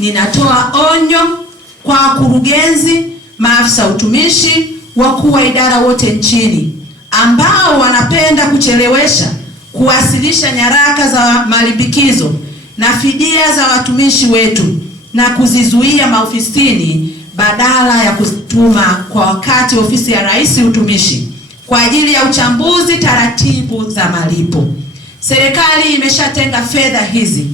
ninatoa onyo kwa wakurugenzi, maafisa utumishi, wakuu wa idara wote nchini ambao wanapenda kuchelewesha kuwasilisha nyaraka za malimbikizo na fidia za watumishi wetu na kuzizuia maofisini badala ya kutuma kwa wakati ofisi ya Rais Utumishi kwa ajili ya uchambuzi taratibu za malipo. Serikali imeshatenga fedha hizi,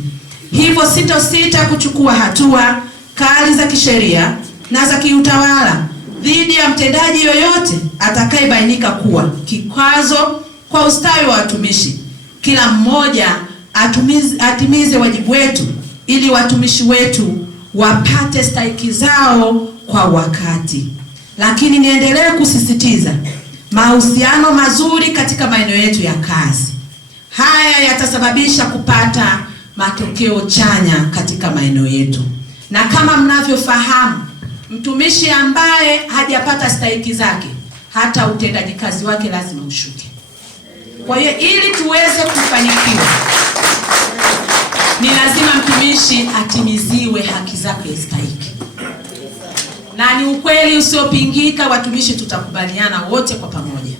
hivyo sitosita kuchukua hatua kali za kisheria na za kiutawala dhidi ya mtendaji yoyote atakayebainika kuwa kikwazo kwa ustawi wa watumishi. Kila mmoja atimize wajibu wetu ili watumishi wetu wapate stahiki zao kwa wakati. Lakini niendelee kusisitiza mahusiano mazuri katika maeneo yetu ya kazi. Haya yatasababisha kupata matokeo chanya katika maeneo yetu. Na kama mnavyofahamu, mtumishi ambaye hajapata stahiki zake, hata utendaji kazi wake lazima ushuke. Kwa hiyo ili tuweze kufanikiwa, ni lazima mtumishi atimiziwe haki zake stahiki. Na ni ukweli usiopingika, watumishi tutakubaliana wote kwa pamoja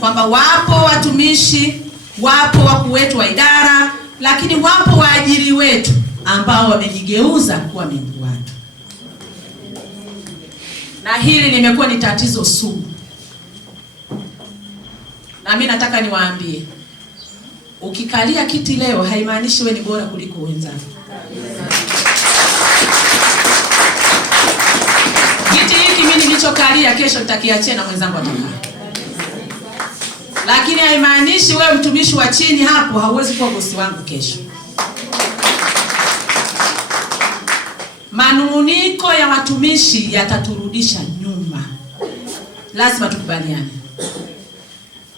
kwamba wapo watumishi, wapo wakuu wetu wa idara, lakini wapo waajiri wetu ambao wamejigeuza kuwa miungu watu. Na hili limekuwa ni tatizo sugu. Na mimi nataka niwaambie, ukikalia kiti leo haimaanishi wewe ni bora kuliko wenzako. Kiti hiki mimi nilichokalia kesho nitakiachia na mwenzangu atakaa. Lakini haimaanishi wewe mtumishi wa chini hapo hauwezi kuwa bosi wangu kesho. Manunguniko ya watumishi yataturudisha nyuma. Lazima tukubaliane.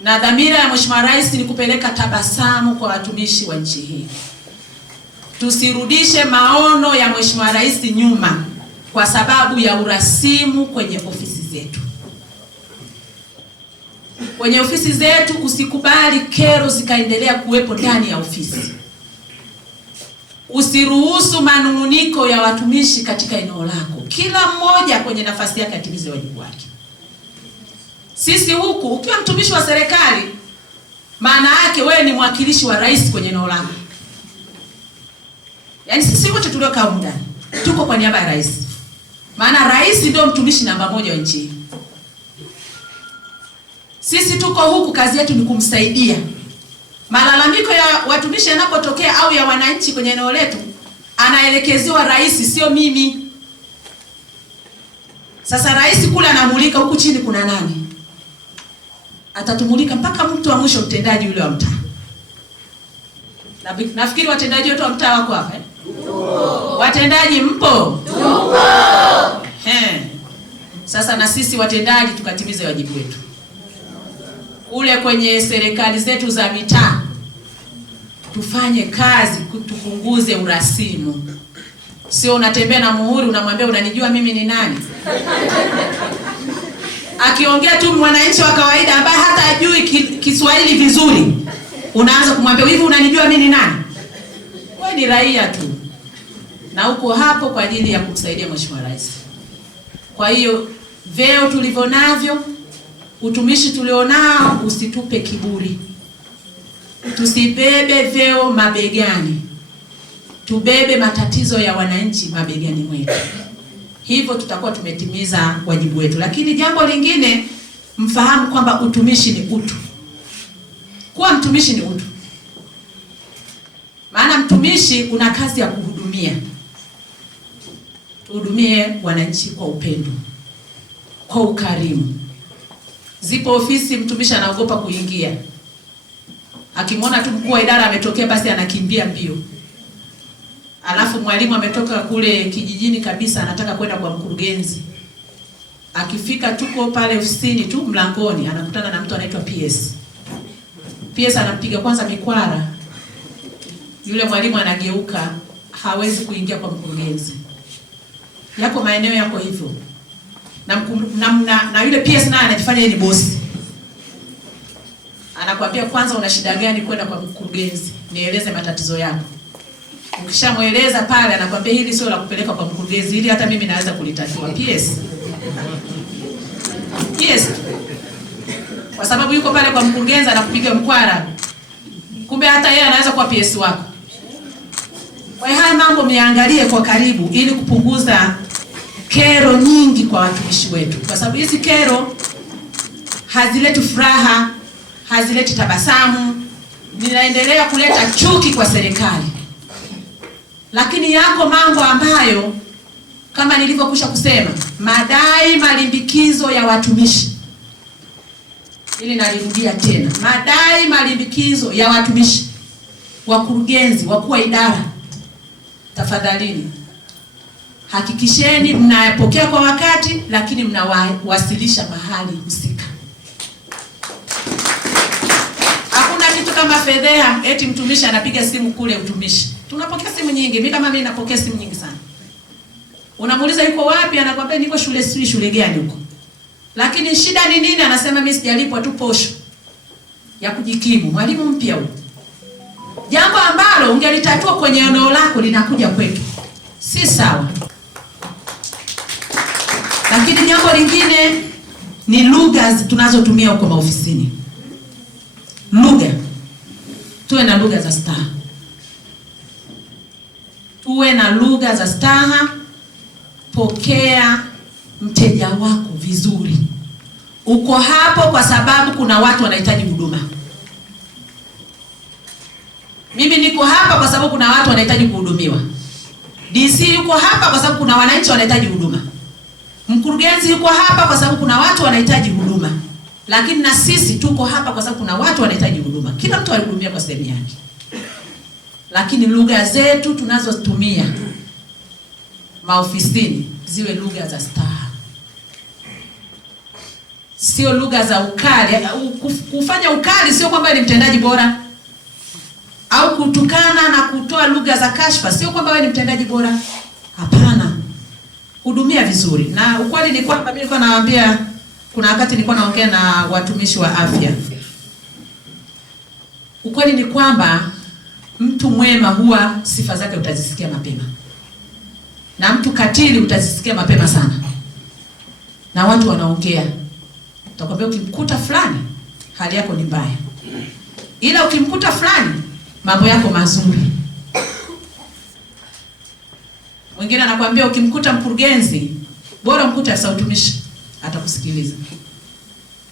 Na dhamira ya Mheshimiwa Rais ni kupeleka tabasamu kwa watumishi wa nchi hii. Tusirudishe maono ya Mheshimiwa Rais nyuma kwa sababu ya urasimu kwenye ofisi zetu. Kwenye ofisi zetu usikubali kero zikaendelea kuwepo ndani ya ofisi. Usiruhusu manunguniko ya watumishi katika eneo lako. Kila mmoja kwenye nafasi yake atimize wajibu wake. Sisi huku, ukiwa mtumishi wa serikali, maana yake wewe ni mwakilishi wa rais kwenye eneo lako. Yaani sisi wote tuliokaa muda tuko kwa niaba ya rais. Maana rais ndio mtumishi namba 1 wa nchi. Sisi tuko huku, kazi yetu ni kumsaidia. Malalamiko ya watumishi yanapotokea au ya wananchi kwenye eneo letu, anaelekezewa rais, sio mimi. Sasa rais kule anamulika, huku chini kuna nani? Atatumulika mpaka mtu wa mwisho, mtendaji yule wa mtaa. Nafikiri watendaji wote wa mtaa wako hapa, eh? Watendaji mpo? Tupo. Sasa na sisi watendaji tukatimize wajibu wetu. Kule kwenye serikali zetu za mitaa tufanye kazi tupunguze urasimu. Sio unatembea na muhuri unamwambia unanijua mimi ni nani? Akiongea tu mwananchi wa kawaida ambaye hata hajui Kiswahili vizuri, unaanza kumwambia hivi unanijua mimi ni nani? Wewe ni raia tu. Na uko hapo kwa ajili ya kumsaidia Mheshimiwa Rais. Kwa hiyo vyeo tulivyonavyo, utumishi tulionao, usitupe kiburi. Tusibebe vyeo mabegani. Tubebe matatizo ya wananchi mabegani mwetu. Hivyo tutakuwa tumetimiza wajibu wetu. Lakini jambo lingine, mfahamu kwamba utumishi ni utu. Kuwa mtumishi ni utu. Maana mtumishi una kazi ya kuhudumia. Tuhudumie wananchi kwa upendo, kwa ukarimu. Zipo ofisi mtumishi anaogopa kuingia. Akimwona tu mkuu wa idara ametokea basi anakimbia mbio. Alafu mwalimu ametoka kule kijijini kabisa anataka kwenda kwa mkurugenzi. Akifika tuko pale ofisini tu mlangoni anakutana na mtu anaitwa PS. PS anampiga kwanza mikwara. Yule mwalimu anageuka, hawezi kuingia kwa mkurugenzi. Yako maeneo yako hivyo. Na yule PS naye anajifanya yeye ni bosi. Anakuambia kwanza una shida gani kwenda kwa mkurugenzi? Nieleze matatizo yako. Ukishamweleza pale anakuambia hili sio la kupeleka kwa mkurugenzi, hili hata mimi naweza kulitatua PS. Yes. Kwa sababu yuko pale kwa mkurugenzi anakupiga mkwara. Kumbe hata yeye anaweza kuwa PS wako. Kwa hiyo haya mambo myaangalie kwa karibu ili kupunguza kero nyingi kwa watumishi wetu. Kwa sababu hizi kero hazileti furaha, hazileti tabasamu, zinaendelea kuleta chuki kwa serikali. Lakini yako mambo ambayo kama nilivyokwisha kusema, madai malimbikizo ya watumishi. Ili nalirudia tena, madai malimbikizo ya watumishi, wakurugenzi, wakuu wa idara, tafadhalini hakikisheni mnayapokea kwa wakati, lakini mnawasilisha mahali husika. Hakuna kitu kama fedheha eti mtumishi anapiga simu kule utumishi. Tunapokea simu nyingi, mimi kama mimi napokea simu nyingi sana. Unamuuliza yuko wapi, anakuambia niko shule, shule gani huko? Lakini shida ni nini? Anasema mimi sijalipwa tu posho ya kujikimu. Mwalimu mpya huyo. Jambo ambalo ungelitatua kwenye eneo lako linakuja kwetu. Si sawa. Lakini jambo lingine ni lugha tunazotumia huko maofisini. Lugha. Tuwe na lugha za staha. Tuwe na lugha za staha. Pokea mteja wako vizuri. Uko hapo kwa sababu kuna watu wanahitaji huduma. Mimi niko hapa kwa sababu kuna watu wanahitaji kuhudumiwa. DC yuko hapa kwa sababu kuna wananchi wanahitaji huduma. Mkurugenzi yuko hapa kwa sababu kuna watu wanahitaji huduma. Lakini na sisi tuko hapa kwa sababu kuna watu wanahitaji huduma. Kila mtu alihudumia kwa sehemu yake. Lakini lugha zetu tunazotumia maofisini ziwe lugha za staha. Sio lugha za ukali. Kufanya ukali sio kwamba ni mtendaji bora. Au kutukana na kutoa lugha za kashfa sio kwamba wewe ni mtendaji bora. Hapana. Hudumia vizuri. Na ukweli ni kwamba mimi nilikuwa nawaambia, kuna wakati nilikuwa naongea na watumishi wa afya. Ukweli ni kwamba mtu mwema huwa sifa zake utazisikia mapema. Na mtu katili utazisikia mapema sana. Na watu wanaongea. Utakwambia ukimkuta fulani hali yako ni mbaya. Ila ukimkuta fulani mambo yako mazuri. Mwingine anakuambia ukimkuta mkurugenzi bora mkuta afisa utumishi, atakusikiliza.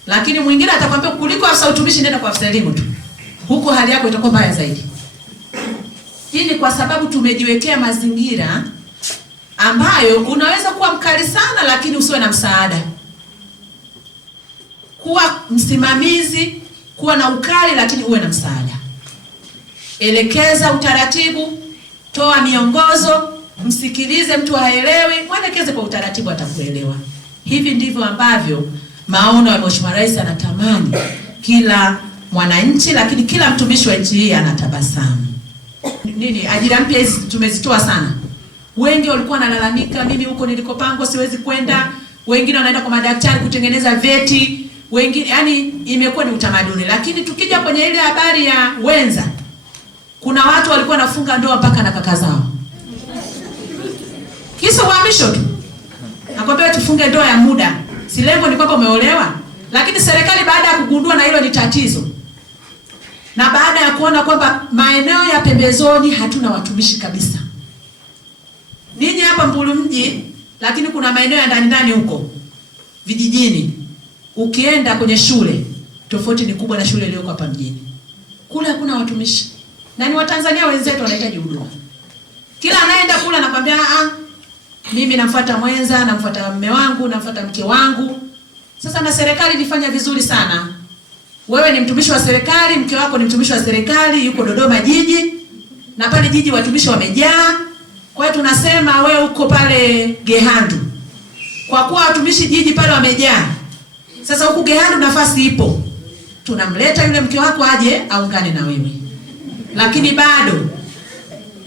Lakini mwingine atakwambia kuliko afisa utumishi nenda kwa afisa elimu tu. Huko hali yako itakuwa mbaya zaidi. Hii ni kwa sababu tumejiwekea mazingira ambayo unaweza kuwa mkali sana lakini usiwe na msaada. Kuwa msimamizi, kuwa na ukali lakini uwe na msaada. Elekeza utaratibu, toa miongozo, msikilize mtu haelewi, mwelekeze kwa utaratibu atakuelewa. Hivi ndivyo ambavyo maono ya Mheshimiwa Rais anatamani kila mwananchi, lakini kila mtumishi wa nchi hii anatabasamu. Ajira mpya hizi tumezitoa sana. Wengi walikuwa wanalalamika, mimi huko nilikopangwa siwezi kwenda. Wengine wanaenda kwa madaktari kutengeneza vyeti. Wengine yani imekuwa ni utamaduni. Lakini tukija kwenye ile habari ya wenza, kuna watu walikuwa wanafunga ndoa mpaka na kaka zao. Kisa uhamisho tu. Nakwambia tufunge ndoa ya muda. Si lengo ni kwamba umeolewa. Lakini serikali baada ya kugundua na hilo ni tatizo, na baada ya kuona kwamba maeneo ya pembezoni hatuna watumishi kabisa. Ninyi hapa Mbulu mji, lakini kuna maeneo ya ndani huko vijijini. Ukienda kwenye shule, tofauti ni kubwa na shule iliyoko hapa mjini. Kule hakuna watumishi. Na ni Watanzania wenzetu wanahitaji huduma. Kila anaenda kule anakuambia mimi namfuata mwenza, namfuata mume wangu, namfuata mke wangu. Sasa na serikali ilifanya vizuri sana. Wewe ni mtumishi wa serikali, mke wako ni mtumishi wa serikali, yuko Dodoma jiji. Na pale jiji watumishi wamejaa. Kwa hiyo tunasema wewe uko pale Gehandu. Kwa kuwa watumishi jiji pale wamejaa. Sasa huku Gehandu nafasi ipo. Tunamleta yule mke wako aje aungane na wewe. Lakini bado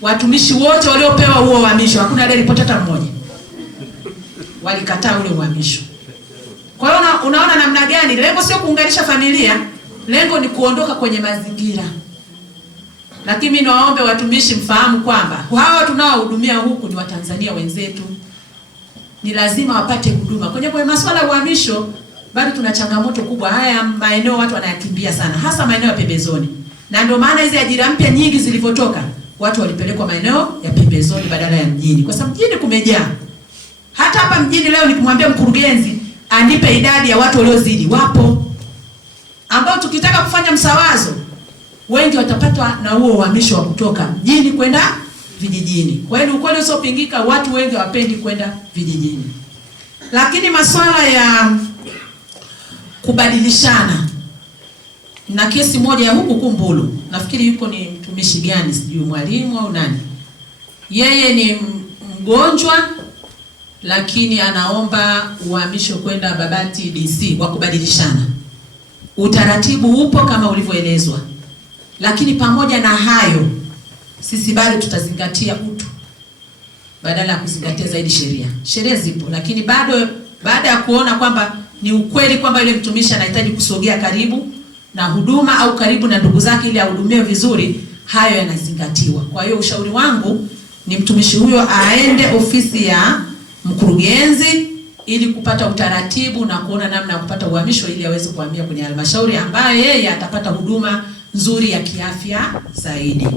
watumishi wote waliopewa huo uhamisho, hakuna aliyeripoti hata mmoja. Walikataa ule uhamisho. Kwa hiyo unaona namna gani lengo sio kuunganisha familia, lengo ni kuondoka kwenye mazingira. Lakini mimi nawaombe watumishi mfahamu kwamba hao tunaohudumia huku ni Watanzania wenzetu. Ni lazima wapate huduma. Kwenye masuala ya uhamisho bado tuna changamoto kubwa. Haya maeneo watu wanayakimbia sana, hasa maeneo ya pembezoni. Na ndio maana hizi ajira mpya nyingi zilivyotoka, watu walipelekwa maeneo ya pembezoni badala ya mjini. Kwa sababu mjini kumejaa. Hata hapa mjini leo nikimwambia mkurugenzi anipe idadi ya watu waliozidi, wapo. Ambao tukitaka kufanya msawazo, wengi watapatwa na huo uhamisho wa kutoka mjini kwenda vijijini. Kwa hiyo ukweli usiopingika, watu wengi hawapendi kwenda vijijini. Lakini masuala ya kubadilishana, na kesi moja ya huku Kumbulu, nafikiri yuko ni mtumishi gani sijui, mwalimu au nani, yeye ni mgonjwa lakini anaomba uhamisho kwenda Babati DC wa kubadilishana. Utaratibu upo kama ulivyoelezwa, lakini pamoja na hayo sisi bado tutazingatia utu badala ya kuzingatia zaidi sheria. Sheria zipo, lakini bado baada ya kuona kwamba ni ukweli kwamba yule mtumishi anahitaji kusogea karibu na huduma au karibu na ndugu zake ili ahudumiwe vizuri, hayo yanazingatiwa. Kwa hiyo ushauri wangu ni mtumishi huyo aende ofisi ya mkurugenzi ili kupata utaratibu na kuona namna ya kupata uhamisho ili aweze kuhamia kwenye halmashauri ambayo yeye atapata huduma nzuri ya kiafya zaidi.